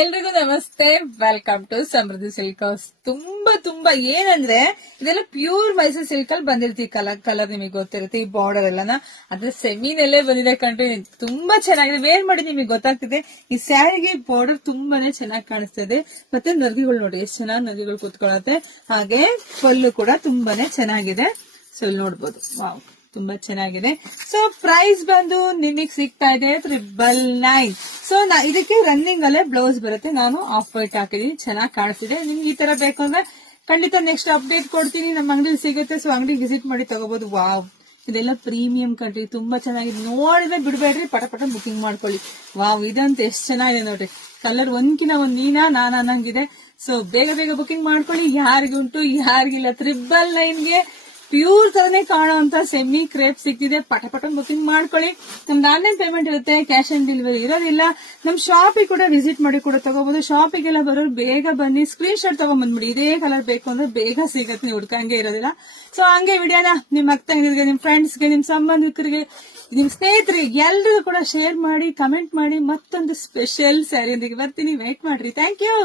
ಎಲ್ರಿಗೂ ನಮಸ್ತೆ, welcome to Samriddhi silk house. ತುಂಬಾ ಏನಂದ್ರೆ ಇದೆಲ್ಲ ಪ್ಯೂರ್ ಮೈಸೂರು ಸಿಲ್ಕ್ ಅಲ್ಲಿ ಬಂದಿರ್ತಿ. ಕಲರ್ ನಿಮಗೆ ಗೊತ್ತಿರುತ್ತೆ. ಈ ಬಾರ್ಡರ್ ಎಲ್ಲಾನ ಅದ್ರ ಸೆಮಿನಲ್ಲೇ ಬಂದಿದೆ ಕಂಟ್ರಿ. ತುಂಬಾ ಚೆನ್ನಾಗಿದೆ. ವೇರ್ ಮಾಡಿ ನಿಮಗೆ ಗೊತ್ತಾಗ್ತಿದೆ. ಈ ಸ್ಯಾರಿಗೆ ಬಾರ್ಡರ್ ತುಂಬಾನೇ ಚೆನ್ನಾಗಿ ಕಾಣಿಸ್ತಿದೆ. ಮತ್ತೆ ನರ್ಗಿಗಳು ನೋಡಿ ಎಷ್ಟು ಚೆನ್ನಾಗಿ ನರ್ಗಿಗಳು ಕೂತ್ಕೊಳ್ಳುತ್ತೆ. ಹಾಗೆ ಪಲ್ಲು ಕೂಡ ತುಂಬಾನೇ ಚೆನ್ನಾಗಿದೆ. ಸೊ ಇಲ್ಲಿ ನೋಡ್ಬೋದು, ವಾವ್, ತುಂಬಾ ಚೆನ್ನಾಗಿದೆ. ಸೊ ಪ್ರೈಸ್ ಬಂದು ನಿಮಗೆ ಸಿಗ್ತಾ ಇದೆ 999. ಸೊ ಇದಕ್ಕೆ ರನ್ನಿಂಗ್ ಅಲ್ಲೇ ಬ್ಲೌಸ್ ಬರುತ್ತೆ. ನಾನು ಆಫ್ ವೈಟ್ ಹಾಕಿದೀನಿ, ಚೆನ್ನಾಗಿ ಕಾಣಿಸ್ತಿದೆ. ನಿಮ್ಗೆ ಈ ತರ ಬೇಕು ಅಂದ್ರೆ ಖಂಡಿತ ನೆಕ್ಸ್ಟ್ ಅಪ್ಡೇಟ್ ಕೊಡ್ತೀನಿ. ನಮ್ಮ ಅಂಗಡಿ ಸಿಗುತ್ತೆ. ಸೊ ಅಂಗಡಿ ವಿಸಿಟ್ ಮಾಡಿ ತಗೋಬಹುದು. ವಾವ್, ಇದೆಲ್ಲ ಪ್ರೀಮಿಯಂ ಕಂಟ್ರಿ, ತುಂಬಾ ಚೆನ್ನಾಗಿದೆ. ನೋಡಿದ್ರೆ ಬಿಡ್ಬೇಡ್ರಿ, ಪಟ ಬುಕಿಂಗ್ ಮಾಡ್ಕೊಳ್ಳಿ. ವಾವ್, ಇದಂತೂ ಎಷ್ಟು ಚೆನ್ನಾಗಿದೆ ನೋಡ್ರಿ. ಕಲರ್ ಒಂದ್ಕಿನ ಒಂದ್ ನಾನ್ ಅನ್ನಂಗಿದೆ. ಸೊ ಬೇಗ ಬುಕಿಂಗ್ ಮಾಡ್ಕೊಳ್ಳಿ. ಯಾರಿಗುಂಟು ಯಾರಿಗಿಲ್ಲ. 999ಗೆ ಪ್ಯೂರ್ ತರನೇ ಕಾಣುವಂತ ಸೆಮಿ ಕ್ರೇಪ್ ಸಿಗ್ತಿದೆ. ಪಟ ಬುಕಿಂಗ್ ಮಾಡ್ಕೊಳ್ಳಿ. ನಮ್ದು ಆನ್ಲೈನ್ ಪೇಮೆಂಟ್ ಇರುತ್ತೆ, ಕ್ಯಾಶ್ ಆನ್ ಡೆಲಿವರಿ ಇರೋದಿಲ್ಲ. ನಮ್ ಶಾಪಿಗೆ ಕೂಡ ವಿಸಿಟ್ ಮಾಡಿ ಕೂಡ ತಗೋಬಹುದು. ಶಾಪಿಗೆಲ್ಲ ಬರೋರು ಬೇಗ ಬನ್ನಿ, ಸ್ಕ್ರೀನ್ ಶಾಟ್ ತಗೊಂಡ್ಬಂದ್ಬಿಡಿ. ಇದೇ ಕಲರ್ ಬೇಕು ಅಂದ್ರೆ ಬೇಗ ಸಿಗತ್ತೆ, ನೀವು ಹುಡ್ಕಂಗೆ ಇರೋದಿಲ್ಲ. ಸೊ ಹಂಗೆ ವಿಡಿಯೋನ ನಿಮ್ ಅಕ್ಕ ತಂಗಿರಿಗೆ, ನಿಮ್ ಫ್ರೆಂಡ್ಸ್ಗೆ, ನಿಮ್ ಸಂಬಂಧಿಕರಿಗೆ, ನಿಮ್ ಸ್ನೇಹಿತರಿಗೆ ಎಲ್ರಿಗೂ ಕೂಡ ಶೇರ್ ಮಾಡಿ, ಕಮೆಂಟ್ ಮಾಡಿ. ಮತ್ತೊಂದು ಸ್ಪೆಷಲ್ ಸ್ಯಾರಿಯೊಂದಿಗೆ ಬರ್ತೀನಿ. ವೇಟ್ ಮಾಡ್ರಿ. Thank you.